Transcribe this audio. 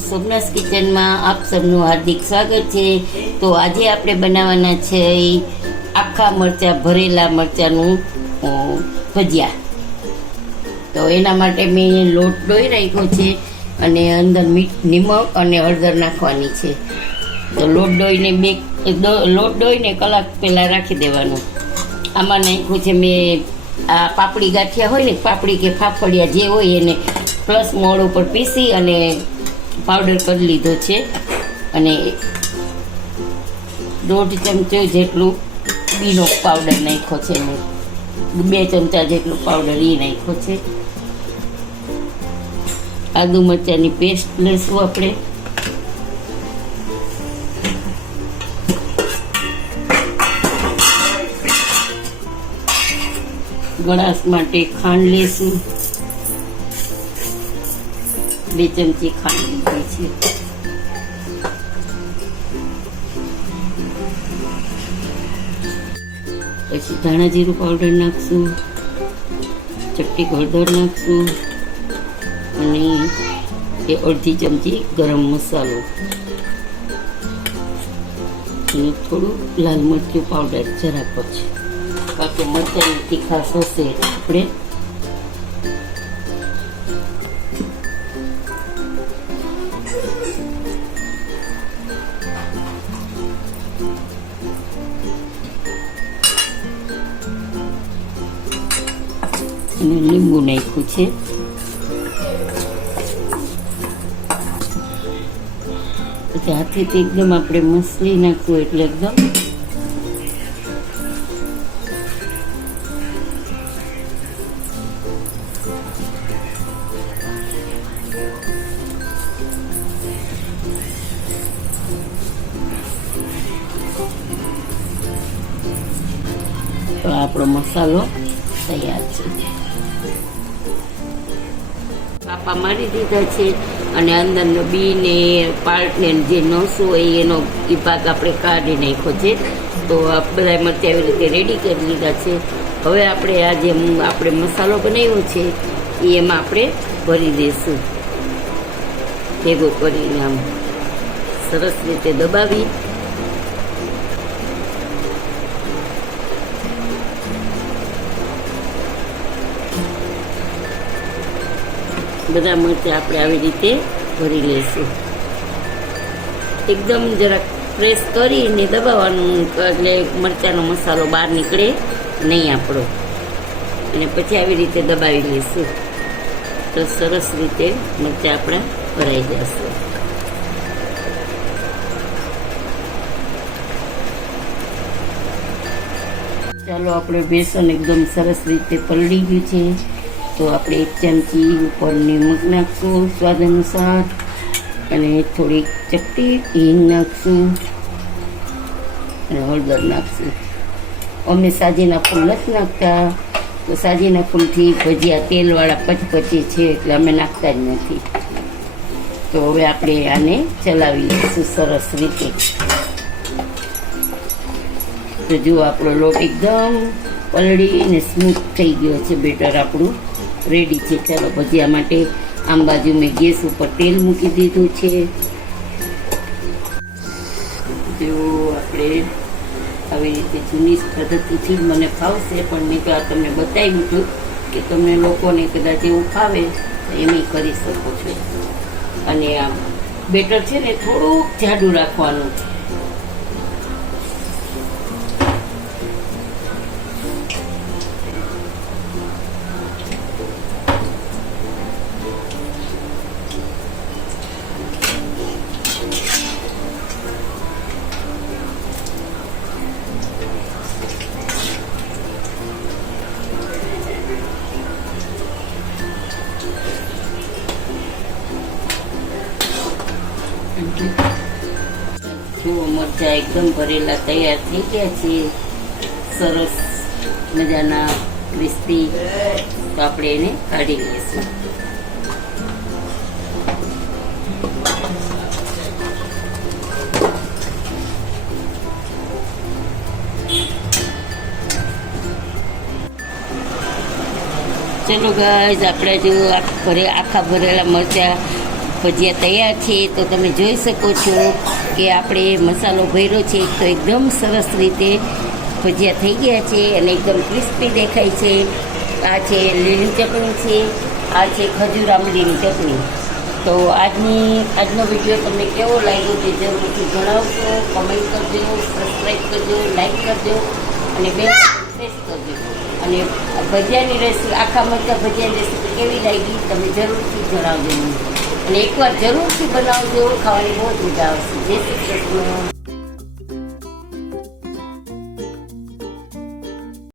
સોમનાથ કિચનમાં આપ સૌનું હાર્દિક સ્વાગત છે। તો આજે આપણે બનાવવાના છે આખા મરચાં ભરેલા મરચાંનું ભજીયા। તો એના માટે મેં લોટ ડોઈ રાખ્યો છે અને અંદર નિમક અને હળદર નાખવાની છે। તો લોટ ડોઈને કલાક પહેલાં રાખી દેવાનું। આમાં નાખ્યું છે મેં આ પાપડી ગાંઠિયા હોય ને, પાપડી કે ફાફડિયા જે હોય એને પ્લસ મોડ ઉપર પીસી અને પાવડર કરી લીધો છે અને 1.5 ચમચો જેટલું બીનો પાવડર નાખ્યો છે મેં, 2 ચમચા જેટલું પાવડર એ નાખ્યો છે। આદુ મરચાંની પેસ્ટ લેશું આપણે, ગળાશ માટે ખાંડ લેશું, 2 ચમચી ખાંડ લીધી છે। પછી ધાણા જીરું પાવડર નાખશું, ચપટી હળદર નાખશું અને 1/2 ચમચી ગરમ મસાલો અને થોડું લાલ મરચું પાવડર જરા પછી, બાકી મરચાંની તીખાશ હશે આપણે અને લીંબુ નાખ્યું છે। પછી હાથેથી એકદમ આપણે મસળી નાખવું એટલે એકદમ તો આપણો મસાલો તૈયાર છે। પાપા મારી દીધા છે અને અંદરનો બી ને પાર્ટ ને જે નસો હોય એનો એ ભાગ આપણે કાઢી નાખ્યો છે। તો આ બધા મરચાં એવી રીતે રેડી કરી લીધા છે। હવે આપણે આ જે આપણે મસાલો બનાવ્યો છે એ એમાં આપણે ભરી દઈશું, ભેગો કરીને આમ સરસ રીતે દબાવી બધા મરચાં આપણે આવી રીતે ભરી લઈશું। એકદમ જરાક પ્રેસ કરીને દબાવવાનું એટલે મરચાંનો મસાલો બહાર નીકળે નહીં આપણો, અને પછી આવી રીતે દબાવી લઈશું તો સરસ રીતે મરચાં આપણા ભરાઈ જશે। ચાલો, આપણે બેસન એકદમ સરસ રીતે પલળી ગયું છે તો આપણે 1 ચમચી ઉપર નિમક નાખશું સ્વાદ અનુસાર અને થોડીક ચપટી હિંગ નાખશું અને હળદર નાખશું। અમે સાજીના ફૂલ નથી નાખતા, તો સાજીના ફૂલથી ભજીયા તેલવાળા પચપચે છે એટલે અમે નાખતા જ નથી। તો હવે આપણે આને ચલાવી લઈશું સરસ રીતે। તો જુઓ, આપણો લોટ એકદમ પલળીને સ્મૂથ થઈ ગયો છે, બેટર આપણું રેડી છે। ચાલો, ભજીયા માટે આમ બાજુ મેં ગેસ ઉપર તેલ મૂકી દીધું છે। જો આપણે આવી રીતે જૂની પદ્ધતિથી જ મને ફાવશે, પણ મેં તો આ તમને બતાવ્યું હતું કે તમને લોકોને કદાચ એવું ફાવે તો એમ કરી શકો છો। અને આ બેટર છે ને થોડુંક જાડું રાખવાનું, જો મરચાં એકદમ ભરેલા તૈયાર થઈ ગયા છે, સરસ મજાના ક્રિસ્પી। તો આપણે એને કાઢી લઈશું। ચલો ગાઈઝ, આપણે જો ઘરે આખા ભરેલા મરચાં ભજીયા તૈયાર છે. તો તમે જોઈ શકો છો કે આપણે મસાલો ભર્યો છે તો એકદમ સરસ રીતે ભજીયા થઈ ગયા છે અને એકદમ ક્રિસ્પી દેખાય છે. આ છે લીલી ચટણી છે, આ છે ખજૂર આંબલીની ચટણી. તો આજનો વિડીયો તમને કેવો લાગ્યો તે જરૂરથી જણાવશો. કમેન્ટ કરજો, સબસ્ક્રાઈબ કરજો, લાઈક કરજો અને બેલ પ્રેસ કરજો. અને ભજીયાની રેસીપી, આખા મરચાં ભજીયાની રેસીપી કેવી લાગી તમે જરૂરથી જણાવજો. અને એકવાર જરૂરથી બનાવજો, ખાવાની બહુ જ મજા આવશે. જય શ્રી કૃષ્ણ.